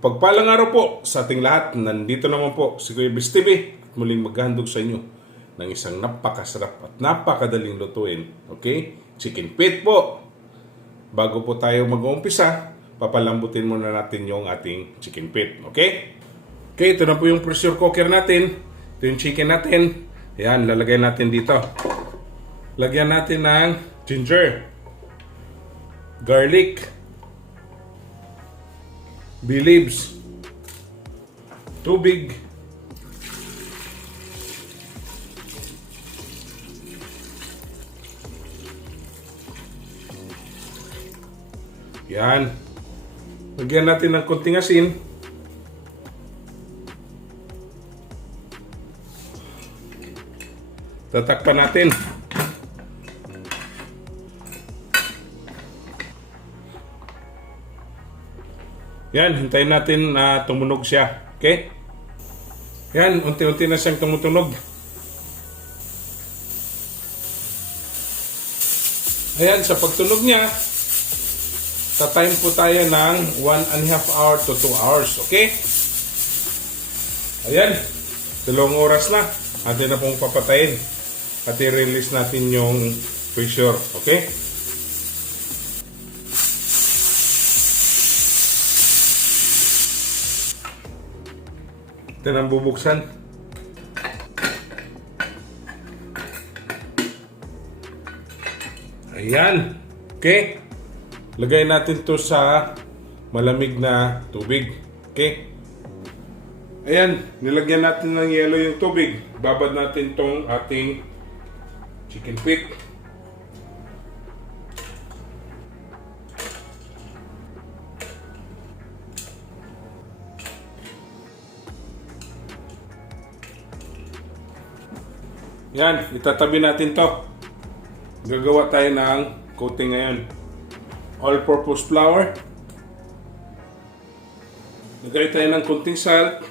Pagpalang araw po sa ating lahat. Nandito naman po si Kuya Bis TV at muling maghahandog sa inyo ng isang napakasarap at napakadaling lutuin. Okay? Chicken feet po. Bago po tayo mag-uumpisa, papalambutin muna natin yung ating chicken feet. Okay? Okay, ito na po yung pressure cooker natin. Ito yung chicken natin. Ayan, lalagay natin dito. Lagyan natin ng ginger, garlic, bay leaves, tubig, yan. Lagyan natin ng konting asin. Tatakpan natin. Yan, hintayin natin na tumunog siya. Okay? Yan, unti-unti na siyang tumutunog. Ayan, sa pagtunog niya, ta-time po tayo ng 1.5 hour to 2 hours. Okay? Ayan, 2 oras na. Atin na pong papatayin. At i-release natin yung pressure. Okay? Ito nang bubuksan. Ayan. Okay. Lagay natin to sa malamig na tubig. Okay. Ayan. Nilagyan natin ng yelo yung tubig. Babad natin tong ating chicken feet. Yan, itatabi natin to. Gagawa tayo ng coating ngayon. All-purpose flour. Lagay tayo ng konting salt.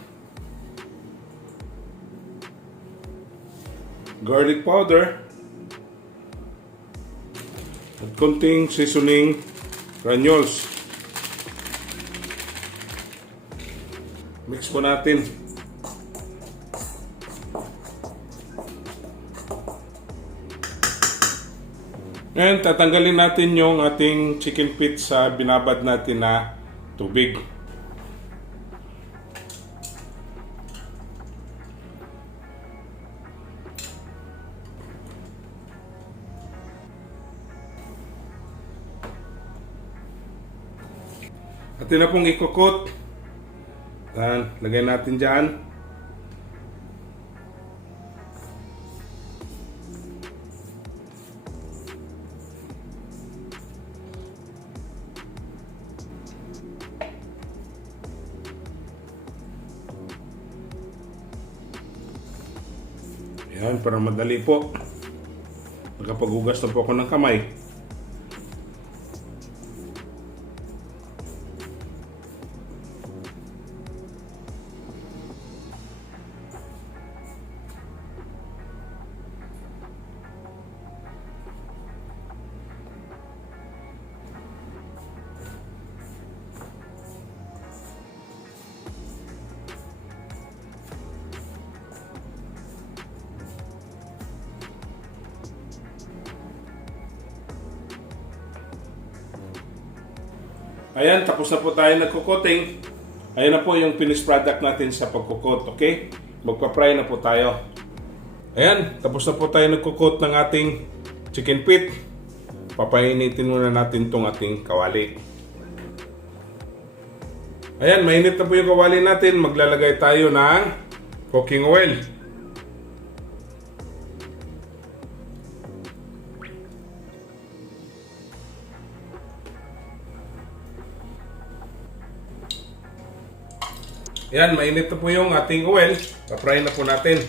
Garlic powder. At konting seasoning granules. Mix po natin. Ngayon, tatanggalin natin yung ating chicken feet sa binabad natin na tubig. At yun na pong ikukot. Lagay natin dyan. Yan, para madali po. Magkapaghugas na po ako ng kamay. Ayan, tapos na po tayo nagko-coating. Ayan na po yung finished product natin sa pagko-coat, okay? Magpa-fry na po tayo. Ayan, tapos na po tayo nagko-coat ng ating chicken feet. Papainitin muna natin tong ating kawali. Ayan, mainit na po yung kawali natin. Maglalagay tayo ng cooking oil. Yan, mainit na po yung ating oil. Pa-fry na po natin.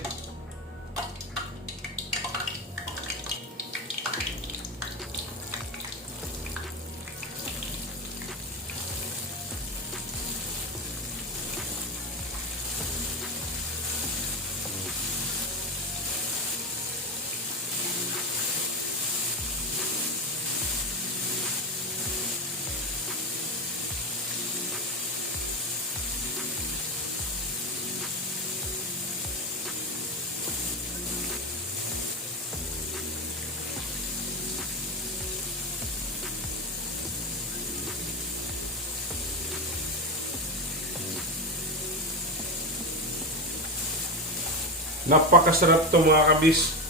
Napakasarap to mga kabis.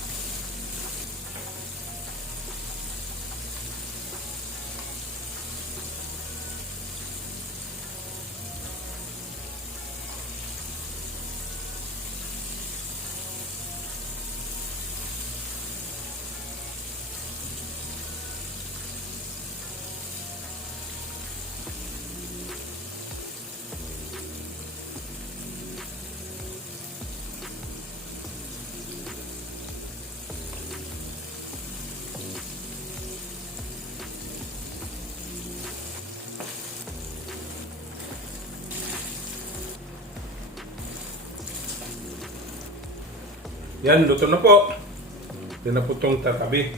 Yan, luto na po. Yan na po itong tatabi.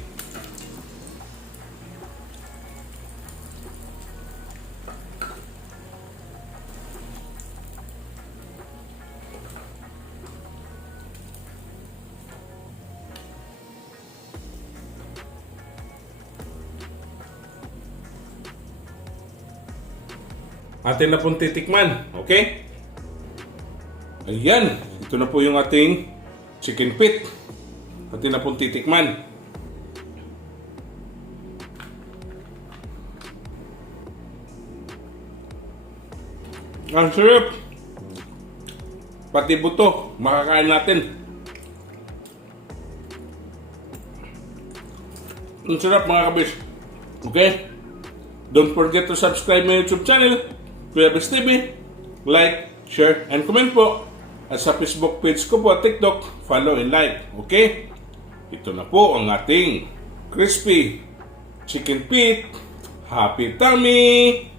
Atin na pong titikman. Okay? Ayan. Ito na po yung ating chicken feet. Atin na pong titikman. Ang sarap. Pati buto, makakain natin. Ang sarap mga kabis. Okay? Don't forget to subscribe my YouTube channel, Kuya Bis TV. Like, share, and comment po. At sa Facebook page ko po at TikTok, follow and like. Okay? Ito na po ang ating crispy chicken feet. Happy tummy!